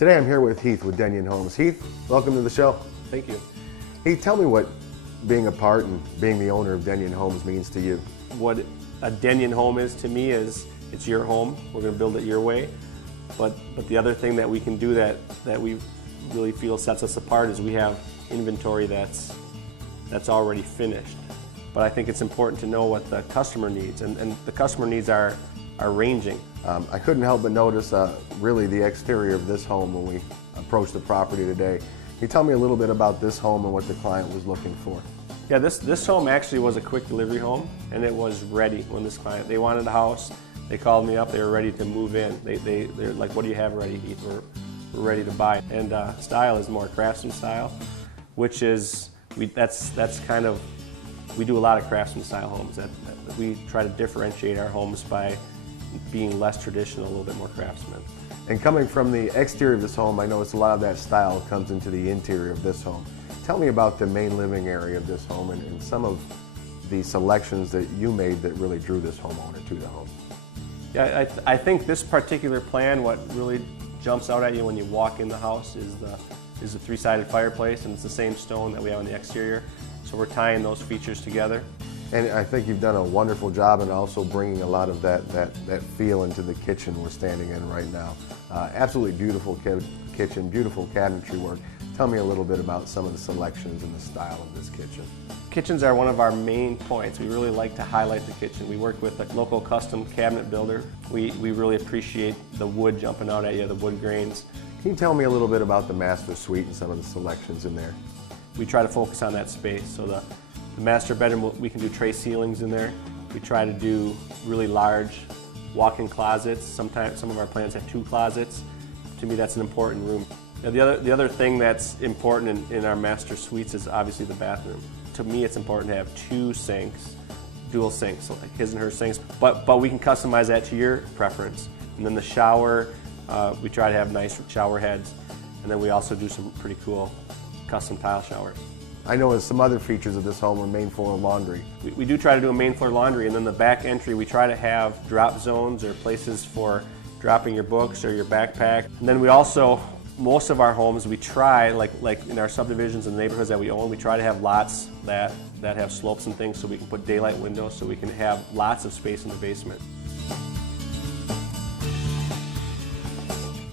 Today I'm here with Heath with Denyon Homes. Heath, welcome to the show. Thank you. Heath, tell me what being a part and being the owner of Denyon Homes means to you. What a Denyon home is to me is it's your home. We're going to build it your way. But the other thing that we can do that we really feel sets us apart is we have inventory that's already finished. But I think it's important to know what the customer needs, and the customer needs are ranging. I couldn't help but notice really the exterior of this home when we approached the property today. Can you tell me a little bit about this home and what the client was looking for? Yeah, this home actually was a quick delivery home, and it was ready when this client, they wanted a house, they called me up, they were ready to move in. They're like, what do you have ready, Heath? We're ready to buy. And style is more craftsman style, which is, that's kind of, we do a lot of craftsman style homes. That we try to differentiate our homes by being less traditional, a little bit more craftsman. And coming from the exterior of this home, I noticed a lot of that style comes into the interior of this home. Tell me about the main living area of this home and some of the selections that you made that really drew this homeowner to the home. Yeah, I think this particular plan, what really jumps out at you when you walk in the house is the three-sided fireplace, and it's the same stone that we have on the exterior. So we're tying those features together. And I think you've done a wonderful job in also bringing a lot of that feel into the kitchen we're standing in right now. Absolutely beautiful kitchen, beautiful cabinetry work. Tell me a little bit about some of the selections and the style of this kitchen. Kitchens are one of our main points. We really like to highlight the kitchen. We work with a local custom cabinet builder. We really appreciate the wood jumping out at you, the wood grains. Can you tell me a little bit about the master suite and some of the selections in there? We try to focus on that space. So the master bedroom, we can do tray ceilings in there. We try to do really large walk-in closets. Sometimes some of our plans have 2 closets. To me, that's an important room. Now, the other thing that's important in our master suites is obviously the bathroom. To me, it's important to have 2 sinks, dual sinks, so like his and her sinks, but we can customize that to your preference. And then the shower, we try to have nice shower heads, and then we also do some pretty cool custom tile showers. I know some other features of this home are main floor laundry. We do try to do a main floor laundry, and then the back entry we try to have drop zones or places for dropping your books or your backpack. And then we also, most of our homes, we try, like in our subdivisions and the neighborhoods that we own, we try to have lots that have slopes and things so we can put daylight windows so we can have lots of space in the basement.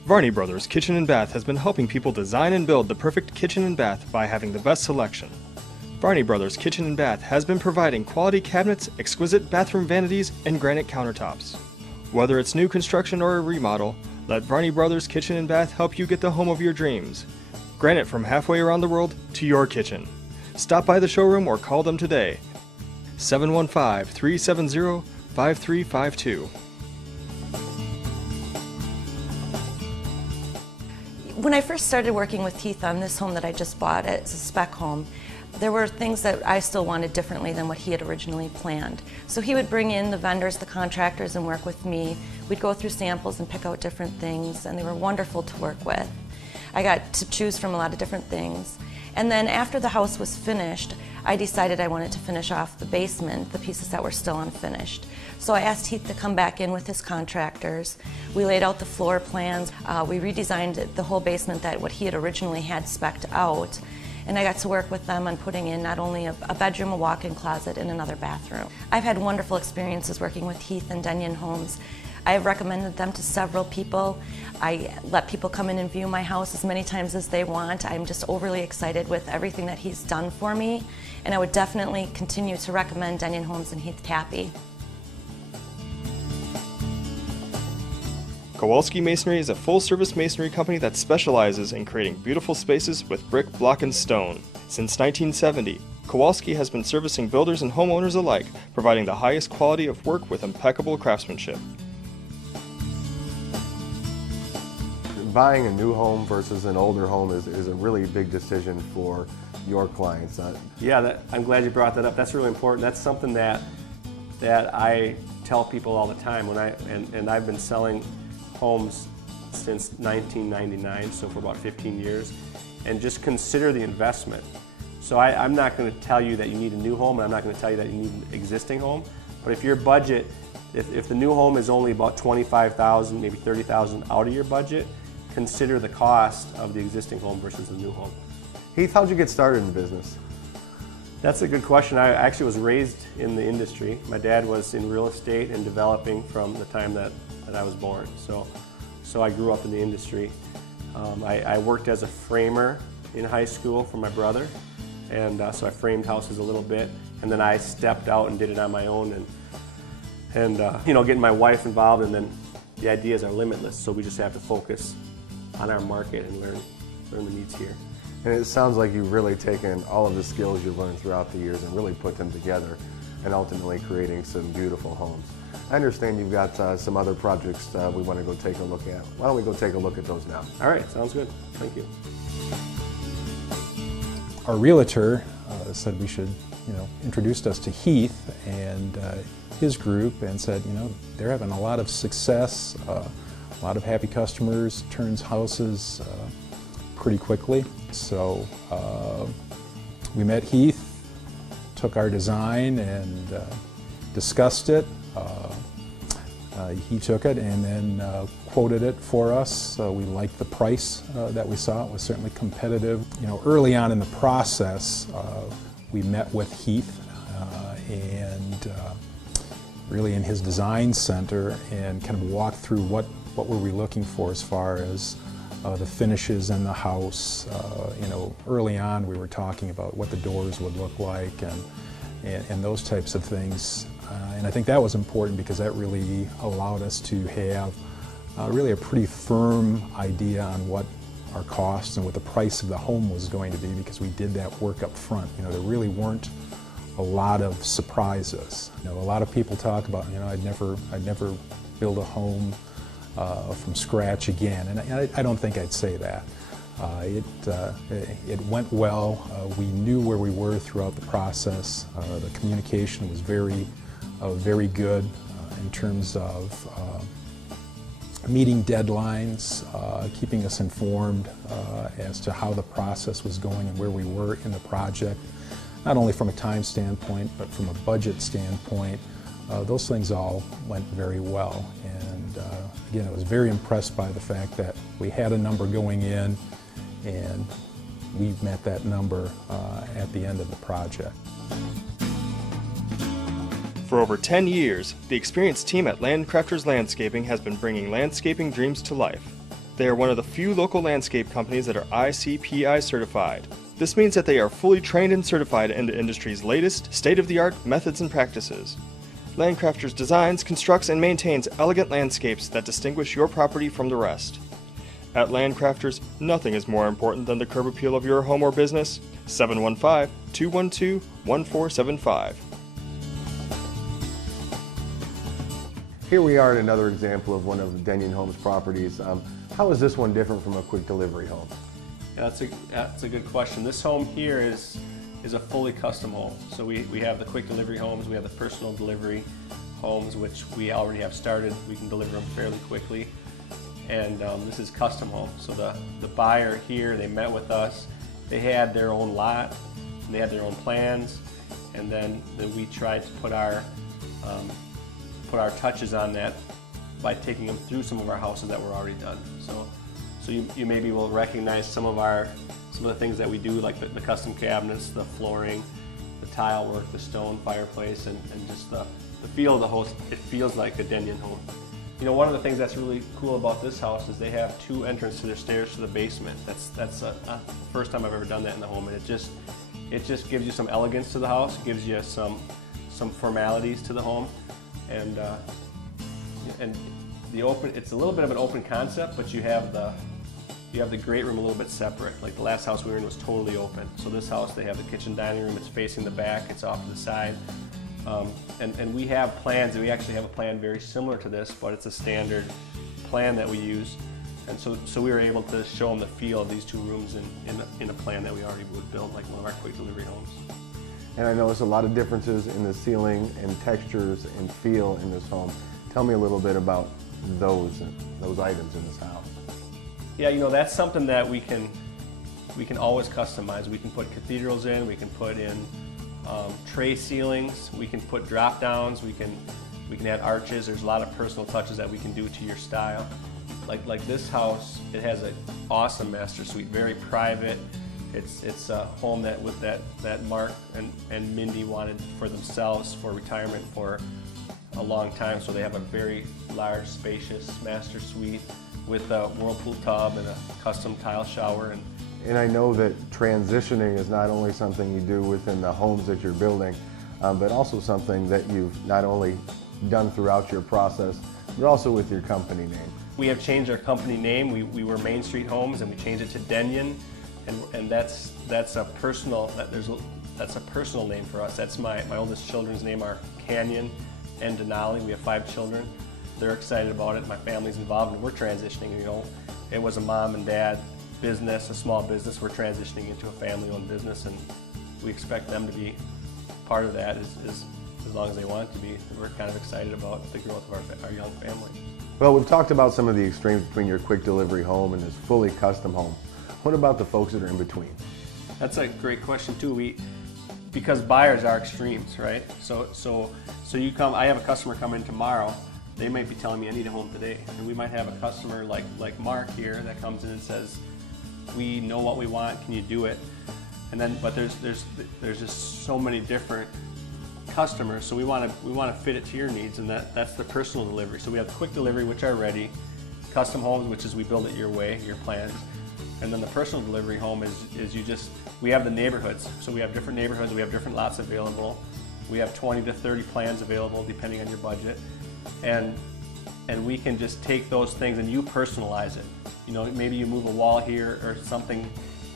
Varney Brothers Kitchen and Bath has been helping people design and build the perfect kitchen and bath by having the best selection. Varney Brothers Kitchen and Bath has been providing quality cabinets, exquisite bathroom vanities, and granite countertops. Whether it's new construction or a remodel, let Varney Brothers Kitchen and Bath help you get the home of your dreams. Granite from halfway around the world to your kitchen. Stop by the showroom or call them today. 715-370-5352. When I first started working with Heath on this home that I just bought, it's a spec home, there were things that I still wanted differently than what he had originally planned. So he would bring in the vendors, the contractors, and work with me. We'd go through samples and pick out different things, and they were wonderful to work with. I got to choose from a lot of different things. And then after the house was finished, I decided I wanted to finish off the basement, the pieces that were still unfinished. So I asked Heath to come back in with his contractors. We laid out the floor plans. We redesigned the whole basement that what he had originally had spec'd out. And I got to work with them on putting in not only a bedroom, a walk-in closet, and another bathroom. I've had wonderful experiences working with Heath and Denyon Homes. I have recommended them to several people. I let people come in and view my house as many times as they want. I'm just overly excited with everything that he's done for me, and I would definitely continue to recommend Denyon Homes and Heath Tappe. Kowalski Masonry is a full-service masonry company that specializes in creating beautiful spaces with brick, block, and stone. Since 1970, Kowalski has been servicing builders and homeowners alike, providing the highest quality of work with impeccable craftsmanship. Buying a new home versus an older home is a really big decision for your clients. Yeah, I'm glad you brought that up. That's really important. That's something that I tell people all the time. And I've been selling homes since 1999, so for about 15 years, and just consider the investment. So I'm not going to tell you that you need a new home, and I'm not going to tell you that you need an existing home, but if your budget, if the new home is only about $25,000, maybe $30,000 out of your budget, consider the cost of the existing home versus the new home. Heath, how'd you get started in business? That's a good question. I actually was raised in the industry. My dad was in real estate and developing from the time that I was born. So I grew up in the industry. I worked as a framer in high school for my brother, and so I framed houses a little bit, and then I stepped out and did it on my own, and you know, getting my wife involved, and then the ideas are limitless, so we just have to focus on our market and learn the needs here. And it sounds like you've really taken all of the skills you've learned throughout the years and really put them together and ultimately creating some beautiful homes. I understand you've got some other projects we want to go take a look at. Why don't we go take a look at those now? All right, sounds good. Thank you. Our realtor said we should, introduced us to Heath and his group and said, they're having a lot of success, a lot of happy customers, turns houses pretty quickly. So we met Heath, took our design and discussed it. He took it and then quoted it for us. We liked the price that we saw. It was certainly competitive. Early on in the process, we met with Heath and really in his design center and kind of walked through what were we looking for as far as the finishes in the house. Early on we were talking about what the doors would look like and those types of things. And I think that was important because that really allowed us to have really a pretty firm idea on what our costs and what the price of the home was going to be, because we did that work up front. There really weren't a lot of surprises. A lot of people talk about, I'd never build a home from scratch again, and I don't think I'd say that. It went well. We knew where we were throughout the process. The communication was very good in terms of meeting deadlines, keeping us informed as to how the process was going and where we were in the project, not only from a time standpoint but from a budget standpoint. Those things all went very well, and again, I was very impressed by the fact that we had a number going in and we met that number at the end of the project. For over 10 years, the experienced team at Landcrafters Landscaping has been bringing landscaping dreams to life. They are one of the few local landscape companies that are ICPI certified. This means that they are fully trained and certified in the industry's latest, state-of-the-art methods and practices. Landcrafters designs, constructs, and maintains elegant landscapes that distinguish your property from the rest. At Landcrafters, nothing is more important than the curb appeal of your home or business. 715-212-1475. Here we are at another example of one of the Denyon Homes properties. How is this one different from a quick delivery home? Yeah, that's a good question. This home here is a fully custom home. So we have the quick delivery homes, we have the personal delivery homes, which we already have started. We can deliver them fairly quickly. And this is custom home. So the buyer here, they met with us. They had their own lot, and they had their own plans, and then we tried to put our touches on that by taking them through some of our houses that were already done. So you maybe will recognize some of the things that we do, like the custom cabinets, the flooring, the tile work, the stone fireplace, and just the feel of the house. It feels like a Denyon home. One of the things that's really cool about this house is they have 2 entrances to their stairs to the basement. That's the first time I've ever done that in the home, and it just gives you some elegance to the house, gives you some formalities to the home, and it's a little bit of an open concept, but you have the great room a little bit separate. Like the last house we were in was totally open. So this house, they have the kitchen dining room, it's facing the back, it's off to the side. And we have plans, and we actually have a plan very similar to this, but it's a standard plan that we use. And so we were able to show them the feel of these 2 rooms in a plan that we already would build, like one of our quick delivery homes. And I noticed a lot of differences in the ceiling and textures and feel in this home. Tell me a little bit about those items in this house. Yeah, that's something that we can always customize. We can put cathedrals in, we can put in tray ceilings, we can put drop downs, we can add arches. There's a lot of personal touches that we can do to your style. like this house, it has an awesome master suite, very private. It's a home that Mark and Mindy wanted for themselves for retirement for a long time, so they have a very large, spacious master suite with a whirlpool tub and a custom tile shower. And I know that transitioning is not only something you do within the homes that you're building, but also something that you've not only done throughout your process, but also with your company name. We have changed our company name. We were Main Street Homes, and we changed it to Denyon, and that's a personal name for us. That's my oldest children's name are Canyon and Denali. We have 5 children. They're excited about it. My family's involved, and we're transitioning. You know, it was a mom and dad business, a small business. We're transitioning into a family-owned business, and we expect them to be part of that as long as they want it to be. We're kind of excited about the growth of our young family. Well, we've talked about some of the extremes between your quick delivery home and this fully custom home. What about the folks that are in between? That's a great question too. Because buyers are extremes, right? So you come. I have a customer come in tomorrow. They might be telling me I need a home today, and we might have a customer like Mark here that comes in and says, "We know what we want. Can you do it?" And then, but there's just so many different customers, so we want to fit it to your needs, and that's the personal delivery. So we have quick delivery, which are ready, custom homes, which is we build it your way, your plans, and then the personal delivery home is we have the neighborhoods. So we have different neighborhoods, we have different lots available. We have 20 to 30 plans available depending on your budget, and we can just take those things and you personalize it. You know, maybe you move a wall here or something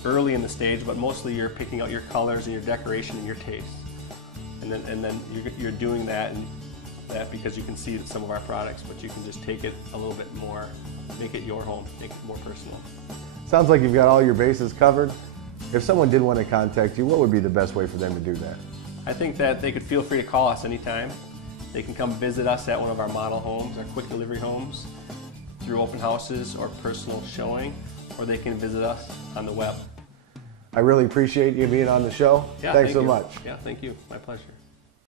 early in the stage, but mostly you're picking out your colors and your decoration and your taste. And then you're doing that because you can see some of our products, but you can just take it a little bit more, make it your home, make it more personal. Sounds like you've got all your bases covered. If someone did want to contact you, what would be the best way for them to do that? I think that they could feel free to call us anytime. They can come visit us at one of our model homes, our quick delivery homes, through open houses or personal showing, or they can visit us on the web. I really appreciate you being on the show. Yeah, Thanks so you. much. Yeah, thank you. My pleasure.